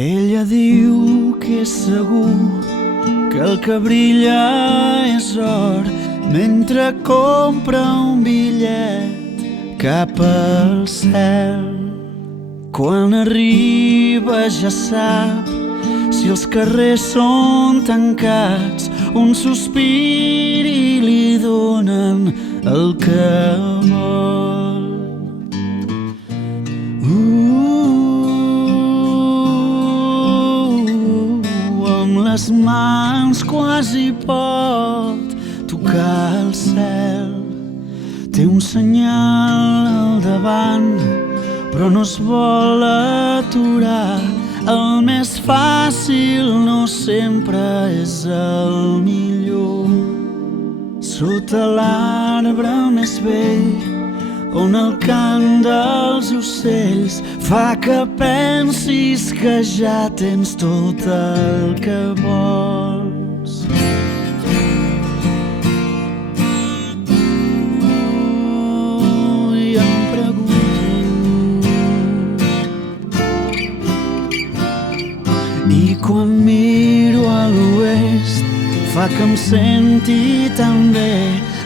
Ella diu que és segur que el que brilla és or, mentre compra un bitllet cap al cel. Quan arriba ja sap si els carrers són tancats, un sospir i li donen el que vol. Amb les mans quasi pot tocar el cel. Té un senyal al davant, però no es vol aturar. El més fàcil no sempre és el millor. Sota l'arbre més vell, on el cant dels ocells fa que pensis que ja tens tot el que vols. I em pregunto, i quan miro a l'oest fa que em senti tan bé.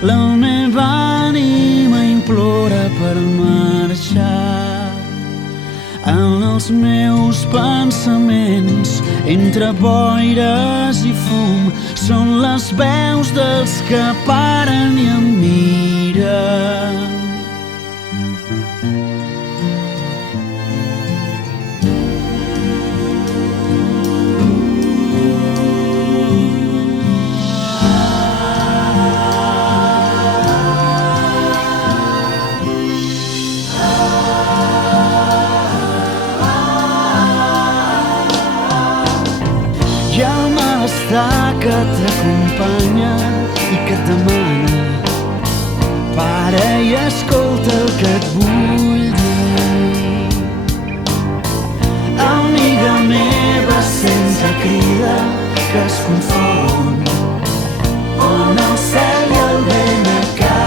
La meva ànima implora per marxar. En els meus pensaments, entre boires i fum, són les veus dels que paren i em miren. Hi ha el malestar que t'acompanya i que et demana: para i escolta el que et vull dir. Amiga meva, sense crida, que es confon, on el cel i el vent acaben.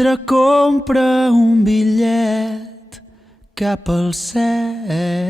mentre compra un bitllet cap al cel.